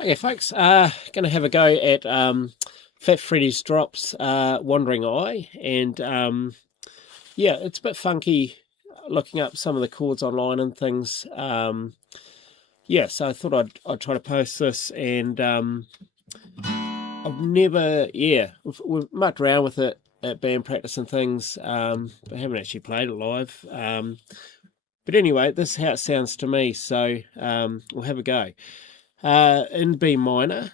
Okay, folks, going to have a go at Fat Freddy's Drops Wandering Eye, and yeah, it's a bit funky looking up some of the chords online and things. Yeah, so I thought I'd try to post this, and I've never, yeah, we've mucked around with it at band practice and things, but haven't actually played it live. But anyway, this is how it sounds to me, so we'll have a go. In B minor,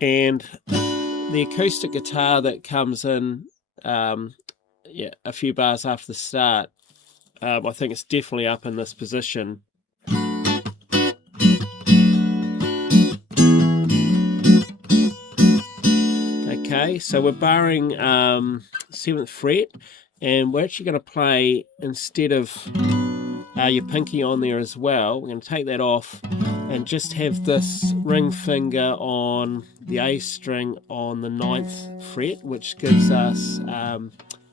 and the acoustic guitar that comes in yeah, a few bars after the start, I think it's definitely up in this position. Okay, so we're barring 7th fret, and we're actually going to play, instead of your pinky on there as well, we're going to take that off and just have this ring finger on the A string on the 9th fret, which gives us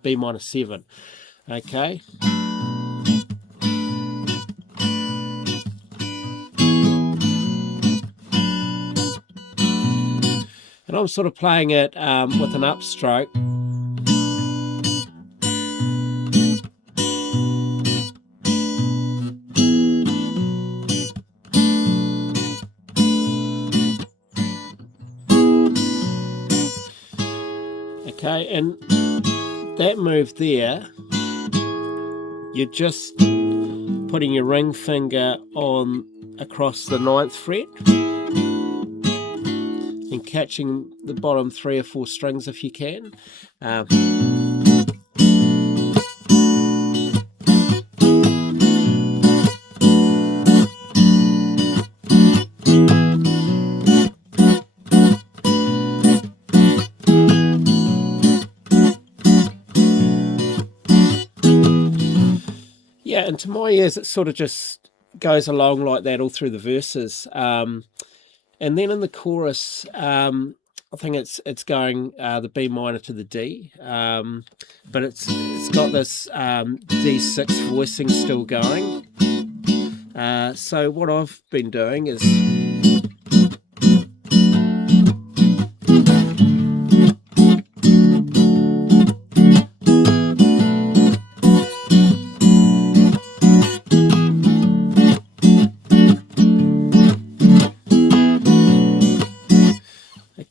B minor 7. Okay. And I'm sort of playing it with an upstroke. Okay, and that move there, you're just putting your ring finger on across the 9th fret and catching the bottom 3 or 4 strings if you can. Yeah, and to my ears, it sort of just goes along like that all through the verses. And then in the chorus, I think it's going the B minor to the D, but it's got this D6 voicing still going. So what I've been doing is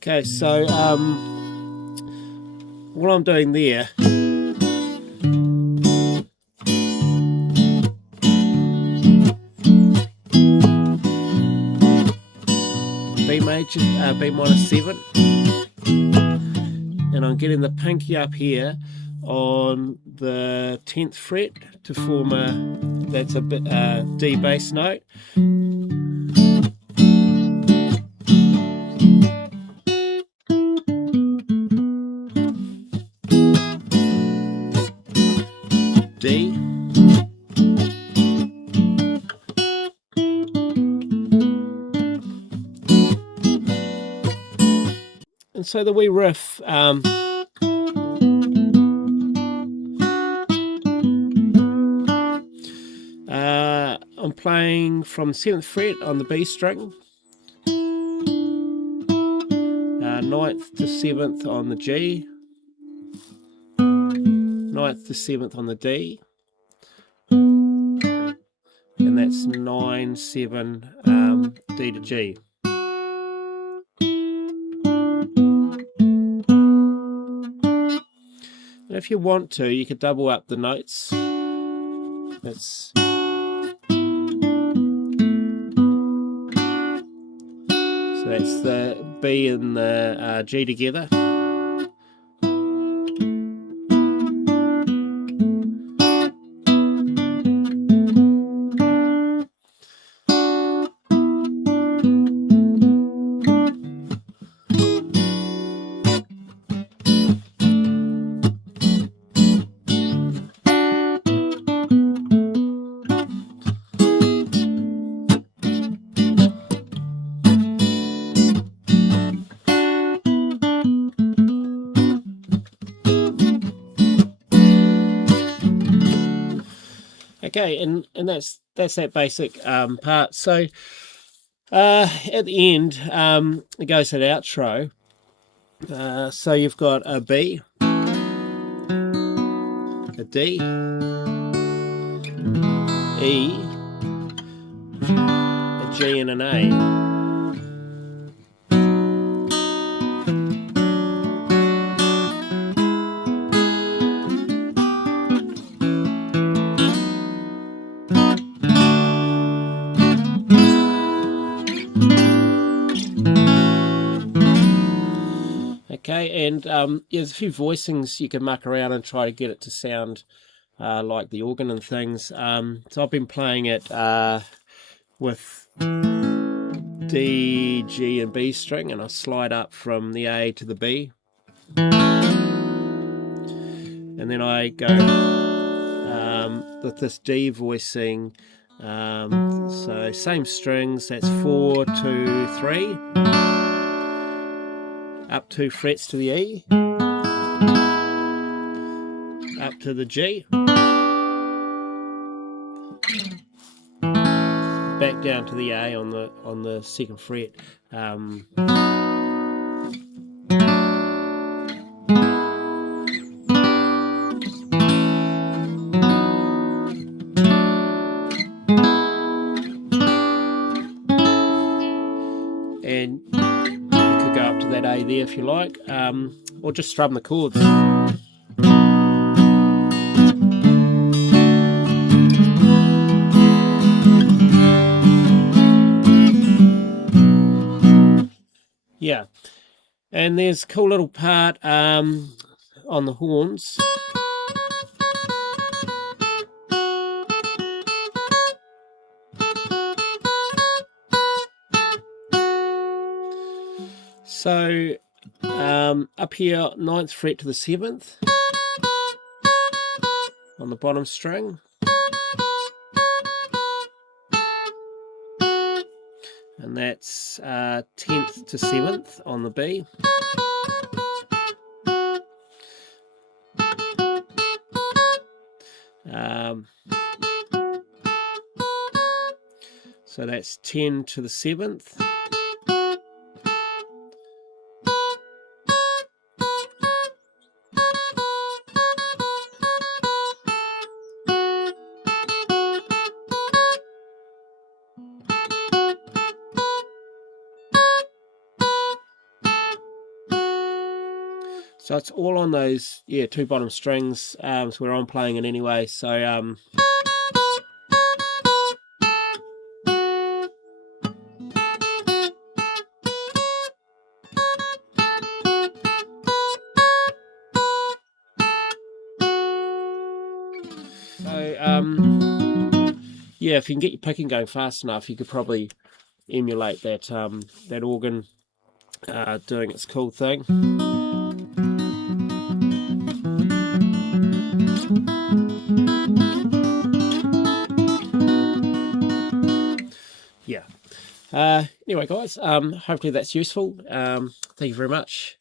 okay, so what I'm doing there, B major, B minor 7, and I'm getting the pinky up here on the 10th fret to form that's a bit D bass note. D. And so the wee riff, I'm playing from 7th fret on the B string, 9th to 7th on the G, 9th to 7th on the D, and that's 9, 7, D to G. And if you want to, you could double up the notes. That's so that's the B and the G together. Okay, and that's that basic part. So At the end, it goes to the outro. So you've got a B, a D, E, a G and an A. Okay, and there's a few voicings you can muck around and try to get it to sound like the organ and things. So I've been playing it with D, G and B string, and I slide up from the A to the B. And then I go with this D voicing, so same strings, that's 4, 2, 3. Up 2 frets to the E, up to the G, back down to the A on the second fret. And you could go up to that A there if you like, or just strum the chords. Yeah, and there's a cool little part on the horns. So up here, 9th fret to the 7th on the bottom string, and that's 10th to 7th on the B. So that's 10 to the 7th. So it's all on those, yeah, 2 bottom strings, so where I'm playing it anyway. So yeah, if you can get your picking going fast enough, you could probably emulate that that organ doing its cool thing. Yeah. Anyway, guys, hopefully that's useful. Thank you very much.